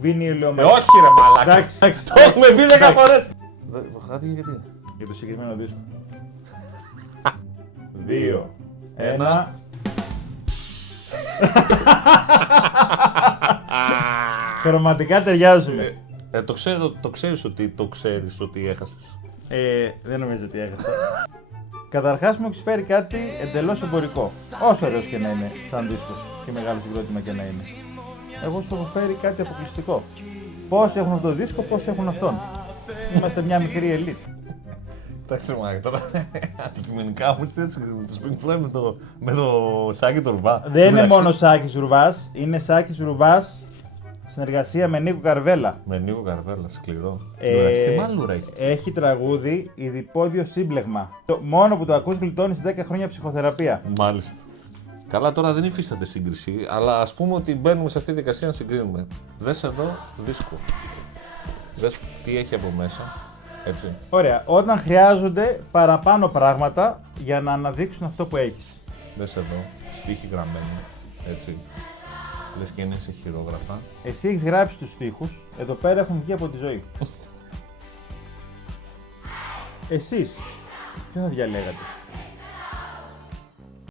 Βινίλιο με. Όχι ρε μαλάκα. Εντάξει. Το έχουμε πει 10 φορές. Κάτι γιατί. Για το συγκεκριμένο δίσκο. 2, 1. Χρωματικά ταιριάζουμε. Το ξέρεις ότι έχασες. Δεν νομίζω ότι έχασα. Καταρχάς μου έχεις φέρει κάτι εντελώς εμπορικό. Όσο ωραίος και να είναι, σαν δίσκος και μεγάλο συγκρότημα και να είναι. Εγώ σου έχω φέρει κάτι αποκλειστικό. Πόσοι έχουν αυτό το δίσκο, πόσοι έχουν αυτόν. Είμαστε μια μικρή ελίτ. Εντάξει, μάγκα, τώρα αντικειμενικά μου στείλες το Pink Floyd με το Σάκη το Ρουβά. Δεν είναι μόνο Σάκης Ρουβάς, είναι Σάκης Ρουβάς συνεργασία με Νίκο Καρβέλα. Με Νίκο Καρβέλα, σκληρό. Τι μάλλουρα έχει. Έχει τραγούδι «Ιδιπόδιο σύμπλεγμα». Μόνο που το ακούς γλιτώνεις 10 χρόνια ψυχοθεραπεία. Μάλιστα. Καλά, τώρα δεν υφίσταται σύγκριση, αλλά ας πούμε ότι μπαίνουμε σε αυτή τη δικασία να συγκρίνουμε. Δες εδώ δίσκο. Δες τι έχει από μέσα. Έτσι. Ωραία. Όταν χρειάζονται παραπάνω πράγματα για να αναδείξουν αυτό που έχεις. Δες εδώ, στίχοι γραμμένοι. Έτσι. Λες και είναι σε χειρόγραφα. Εσύ έχεις γράψει τους στίχους, εδώ πέρα έχουν βγει από τη ζωή. Εσείς, ποιο θα διαλέγατε?